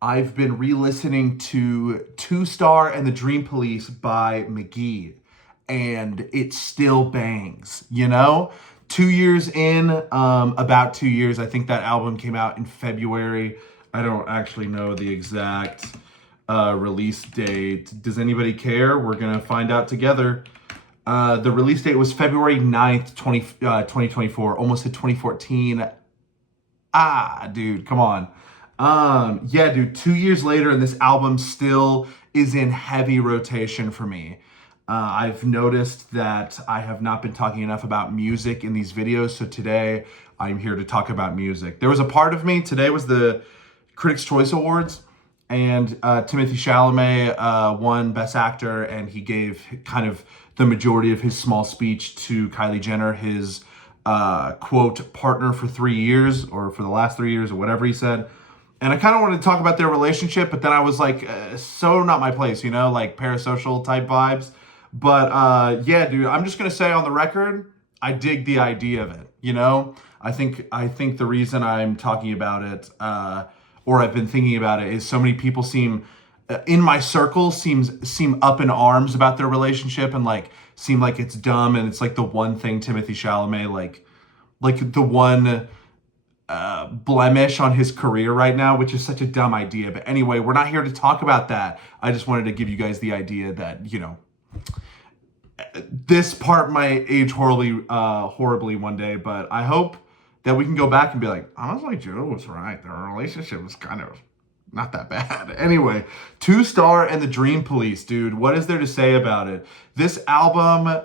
I've been re-listening to Two Star and the Dream Police by Mk.gee, and it still bangs, you know? 2 years in, about 2 years, I think that album came out in February. I don't actually know the exact release date. Does anybody care? We're gonna find out together. The release date was February 9th, 2024, almost hit 2014. Dude, come on. Yeah, dude, 2 years later, and this album still is in heavy rotation for me. I've noticed that I have not been talking enough about music in these videos, so today I'm here to talk about music. There was a part of me, today was the Critics' Choice Awards, and Timothée Chalamet won Best Actor, and he gave kind of the majority of his small speech to Kylie Jenner, his quote, partner for 3 years, or for the last 3 years, or whatever he said. And I kind of wanted to talk about their relationship, but then I was like, so not my place, you know, like parasocial type vibes. But yeah, dude, I'm just gonna say on the record, I dig the idea of it. You know, I think the reason I'm talking about it, or I've been thinking about it, is so many people seem in my circle seem up in arms about their relationship and like seem like it's dumb and it's like the one thing Timothée Chalamet like the one blemish on his career right now, which is such a dumb idea. But anyway, we're not here to talk about that. I just wanted to give you guys the idea that, you know, this part might age horribly one day, but I hope that we can go back and be like, honestly, Joe was right. Their relationship was kind of not that bad. Anyway, Two Star and the Dream Police, dude. What is there to say about it? This album.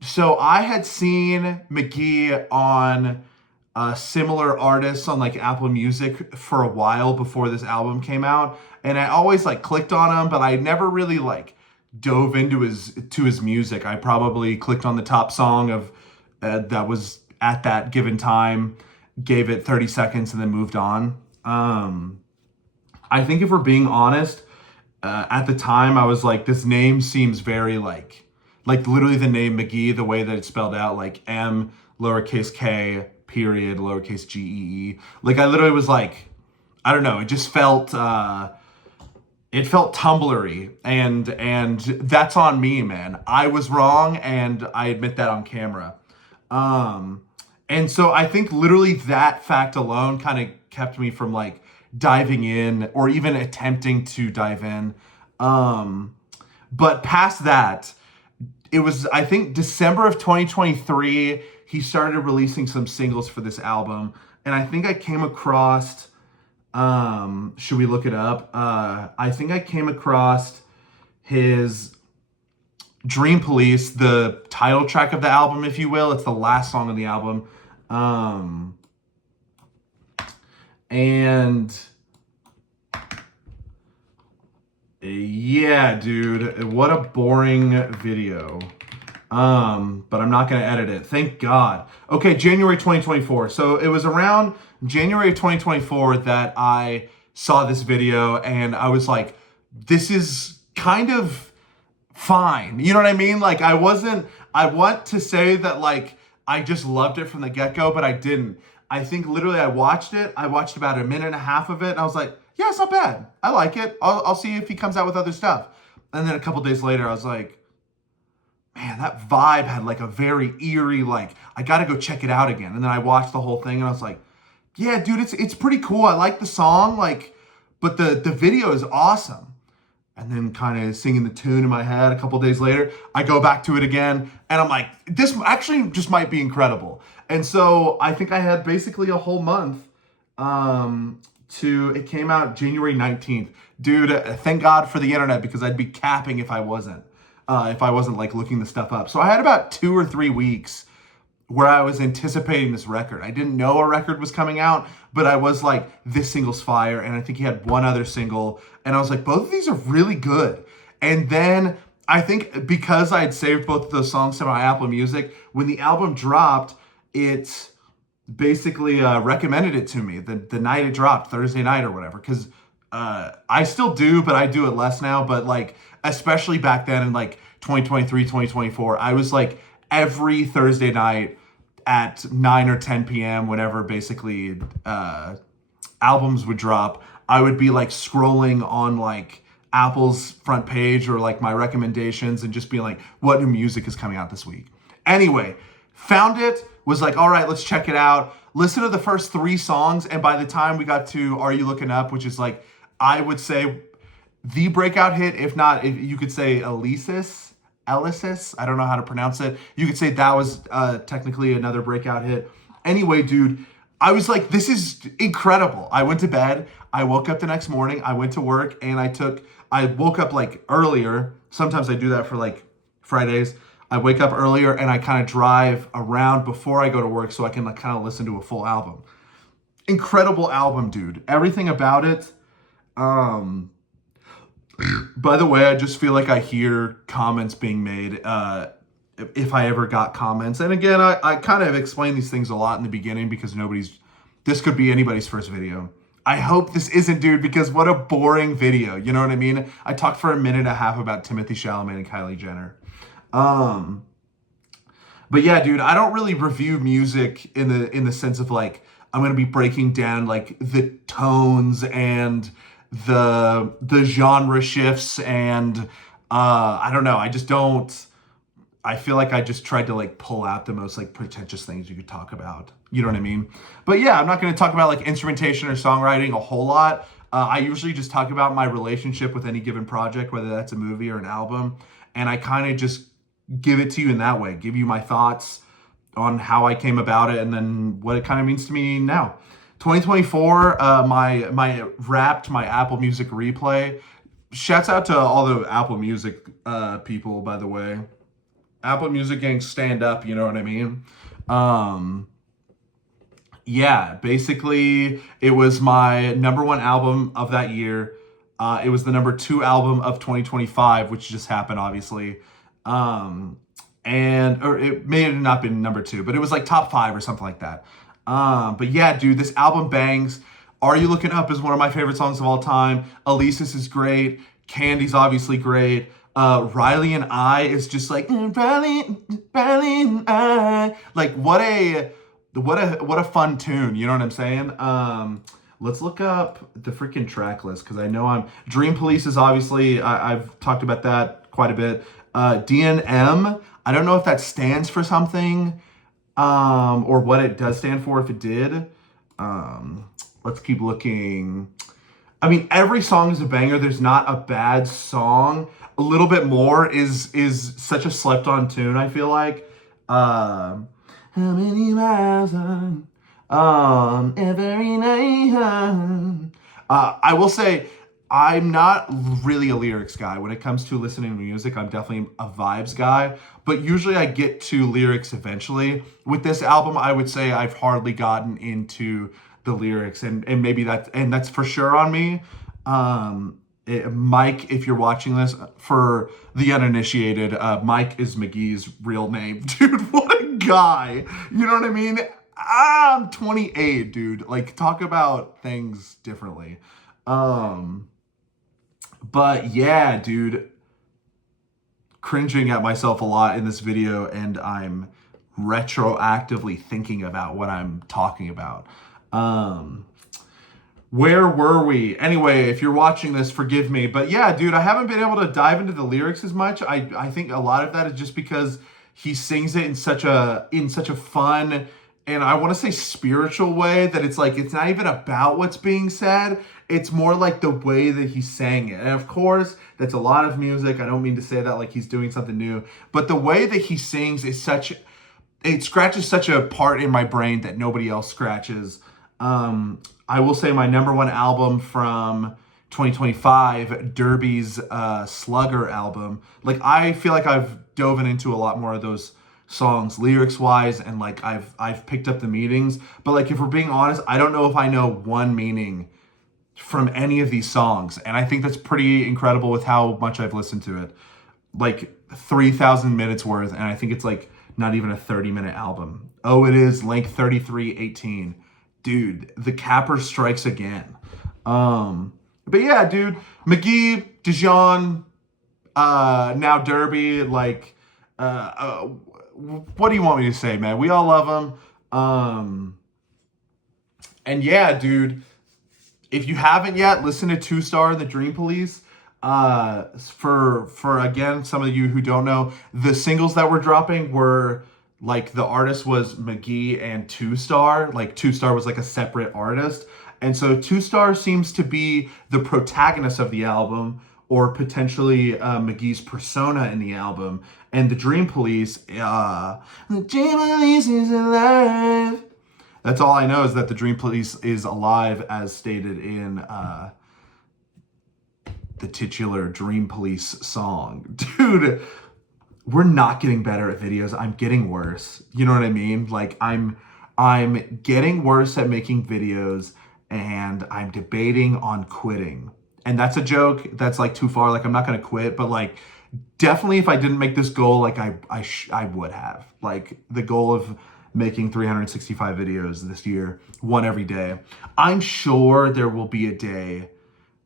So I had seen Mk.gee on similar artists on like Apple Music for a while before this album came out, and I always like clicked on him, but I never really like dove into his music. I probably clicked on the top song of that was at that given time, gave it 30 seconds, and then moved on. I think if we're being honest, at the time I was like, this name seems very like literally the name Mk.gee, the way that it's spelled out, like M lowercase k period lowercase Gee. Like I literally was like, I don't know, it just felt it felt Tumblr-y, and that's on me, man. I was wrong, and I admit that on camera. And so I think literally that fact alone kind of kept me from like diving in or even attempting to dive in. But past that, it was, I think, December of 2023, he started releasing some singles for this album. And I think I came across, should we look it up? I think I came across his Dream Police, the title track of the album, if you will. It's the last song on the album. And yeah, dude, what a boring video. But I'm not gonna edit it. Thank God. Okay, January 2024. So it was around January of 2024 that I saw this video, and I was like, this is kind of fine. You know what I mean? Like I want to say that like I just loved it from the get-go, but I didn't. I think literally I watched about a minute and a half of it, and I was like, yeah, it's not bad. I like it. I'll see if he comes out with other stuff. And then a couple days later, I was like, man, that vibe had like a very eerie, like, I gotta go check it out again. And then I watched the whole thing and I was like, yeah, dude, it's pretty cool. I like the song, like, but the video is awesome. And then kind of singing the tune in my head a couple days later, I go back to it again and I'm like, this actually just might be incredible. And so I think I had basically a whole month it came out January 19th. Dude, thank God for the internet, because I'd be capping if I wasn't like looking the stuff up. So I had about 2 or 3 weeks where I was anticipating this record. I didn't know a record was coming out, but I was like, this single's fire. And I think he had one other single. And I was like, both of these are really good. And then I think because I had saved both of those songs to my Apple Music, when the album dropped, it basically recommended it to me the night it dropped, Thursday night or whatever. Because I still do, but I do it less now. But like, especially back then in like 2023, 2024, I was like every Thursday night at 9 or 10 p.m., whenever basically albums would drop, I would be like scrolling on like Apple's front page or like my recommendations and just being like, what new music is coming out this week? Anyway, found it, was like, all right, let's check it out. Listen to the first 3 songs, and by the time we got to Are You Looking Up, which is like, I would say the breakout hit, if not, if you could say Elysis, I don't know how to pronounce it. You could say that was technically another breakout hit. Anyway, dude, I was like, this is incredible. I went to bed. I woke up the next morning. I went to work and I woke up like earlier. Sometimes I do that for like Fridays. I wake up earlier and I kind of drive around before I go to work so I can like kind of listen to a full album. Incredible album, dude. Everything about it. Um, by the way, I just feel like I hear comments being made if I ever got comments. And again, I kind of explain these things a lot in the beginning because this could be anybody's first video. I hope this isn't, dude, because what a boring video. You know what I mean? I talked for a minute and a half about Timothy Chalamet and Kylie Jenner. But yeah, dude, I don't really review music in the sense of like I'm gonna be breaking down like the tones and the genre shifts and I don't know. I just don't. I feel like I just tried to like pull out the most like pretentious things you could talk about. You know what I mean? But yeah, I'm not going to talk about like instrumentation or songwriting a whole lot. I usually just talk about my relationship with any given project, whether that's a movie or an album. And I kind of just give it to you in that way, give you my thoughts on how I came about it and then what it kind of means to me now. 2024, my Wrapped, my Apple Music replay. Shouts out to all the Apple Music people, by the way. Apple Music gang, stand up, you know what I mean? Yeah, basically, it was my #1 album of that year. It was the #2 album of 2025, which just happened, obviously. Or it may have not been #2, but it was like top 5 or something like that. But yeah, dude, this album bangs. Are You Looking Up is one of my favorite songs of all time. Elysis is great. Candy's obviously great. Riley and I is just like Riley and I. Like what a fun tune. You know what I'm saying? Let's look up the freaking track list because I know Dream Police is obviously I've talked about that quite a bit. DNM. I don't know if that stands for something, or what it does stand for if it did. Let's keep looking. I mean, every song is a banger. There's not a bad song. A Little Bit More is such a slept on tune, I feel like. How many miles every night? I will say I'm not really a lyrics guy. When it comes to listening to music, I'm definitely a vibes guy. But usually I get to lyrics eventually. With this album, I would say I've hardly gotten into the lyrics, and maybe that's for sure on me. Mike, if you're watching this, for the uninitiated, Mike is Mk.gee's real name. Dude, what a guy. You know what I mean? I'm 28, dude. Like, talk about things differently. But yeah, dude, cringing at myself a lot in this video, and I'm retroactively thinking about what I'm talking about. Where were we? Anyway, if you're watching this, forgive me. But yeah, dude, I haven't been able to dive into the lyrics as much. I think a lot of that is just because he sings it in such a fun and I want to say spiritual way that it's like it's not even about what's being said. It's more like the way that he sang it. And of course, that's a lot of music. I don't mean to say that like he's doing something new, but the way that he sings is it scratches such a part in my brain that nobody else scratches. I will say my #1 album from 2025, Derby's Slugger album. Like I feel like I've dove into a lot more of those songs lyrics wise, and like I've picked up the meanings. But like if we're being honest, I don't know if I know one meaning from any of these songs, and I think that's pretty incredible with how much I've listened to it. Like 3,000 minutes worth, and I think it's like not even a 30-minute album. Oh, it is length 33:18. Dude, the capper strikes again. But yeah, dude, Mk.gee, Dijon, now Derby, like, what do you want me to say, man? We all love him. And yeah, dude, if you haven't yet, listen to Two Star and the Dream Police. For again, some of you who don't know, the singles that were dropping were like the artist was Mk.gee and Two Star. Like Two Star was like a separate artist, and so Two Star seems to be the protagonist of the album, or potentially Mk.gee's persona in the album. And the Dream Police, the Dream Police is alive. That's all I know, is that the Dream Police is alive, as stated in the titular Dream Police song. Dude, we're not getting better at videos. I'm getting worse. You know what I mean? Like I'm getting worse at making videos, and I'm debating on quitting. And that's a joke. That's like too far. Like I'm not gonna quit, but like definitely if I didn't make this goal, like I would have. Like the goal of making 365 videos this year, one every day. I'm sure there will be a day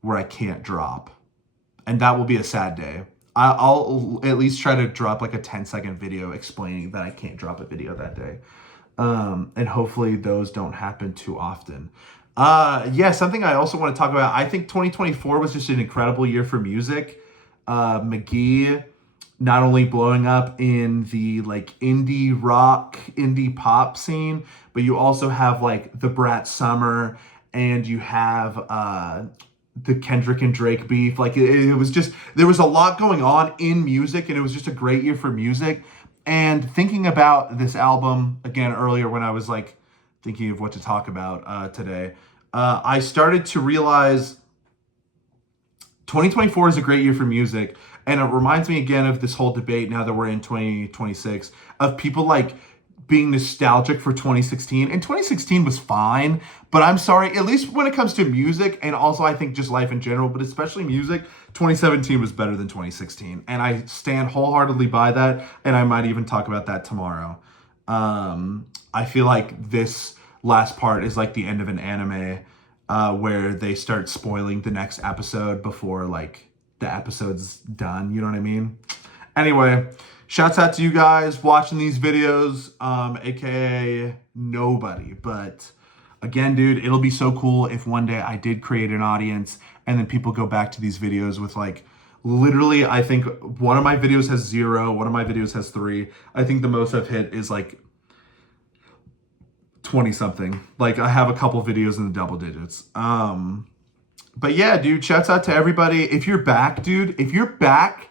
where I can't drop, and that will be a sad day. I'll at least try to drop like a 10-second video explaining that I can't drop a video that day. And hopefully those don't happen too often. Yeah, something I also want to talk about. I think 2024 was just an incredible year for music. Mk.gee not only blowing up in the like indie rock, indie pop scene, but you also have like the Brat Summer, and you have the Kendrick and Drake beef. Like it was just, there was a lot going on in music, and it was just a great year for music. And thinking about this album again earlier when I was like thinking of what to talk about today, I started to realize 2024 is a great year for music. And it reminds me again of this whole debate, now that we're in 2026, of people like being nostalgic for 2016. And 2016 was fine, but I'm sorry, at least when it comes to music, and also I think just life in general, but especially music, 2017 was better than 2016. And I stand wholeheartedly by that, and I might even talk about that tomorrow. I feel like this last part is like the end of an anime, where they start spoiling the next episode before like the episode's done. You know what I mean? Anyway, shouts out to you guys watching these videos, aka nobody. But again, dude, it'll be so cool if one day I did create an audience, and then people go back to these videos with like, literally, I think one of my videos has 0, one of my videos has 3. I think the most I've hit is like 20 something. Like I have a couple videos in the double digits. But yeah, dude, shouts out to everybody. If you're back, dude, if you're back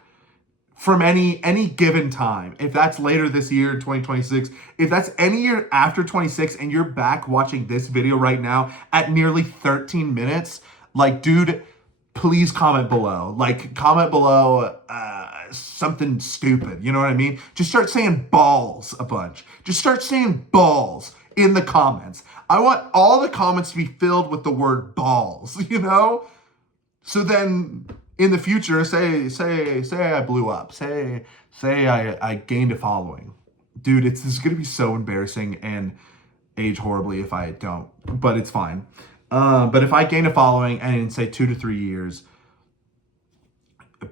from any given time, if that's later this year in 2026, if that's any year after 26, and you're back watching this video right now at nearly 13 minutes, like, dude, please comment below. Like, comment below something stupid. You know what I mean? Just start saying balls a bunch. Just start saying balls in the comments. I want all the comments to be filled with the word balls, you know? So then in the future, say I blew up. Say I gained a following. Dude, this is gonna be so embarrassing and age horribly if I don't, but it's fine. But if I gain a following, and in say 2 to 3 years,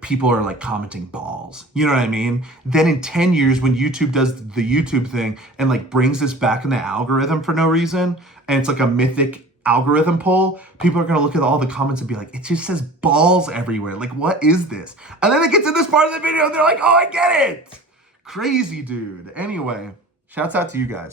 people are like commenting balls, you know what I mean? Then in 10 years, when YouTube does the YouTube thing and like brings this back in the algorithm for no reason, and it's like a mythic algorithm poll, people are gonna look at all the comments and be like, it just says balls everywhere. Like, what is this? And then it gets to this part of the video and they're like, oh, I get it. Crazy, dude. Anyway, shouts out to you guys.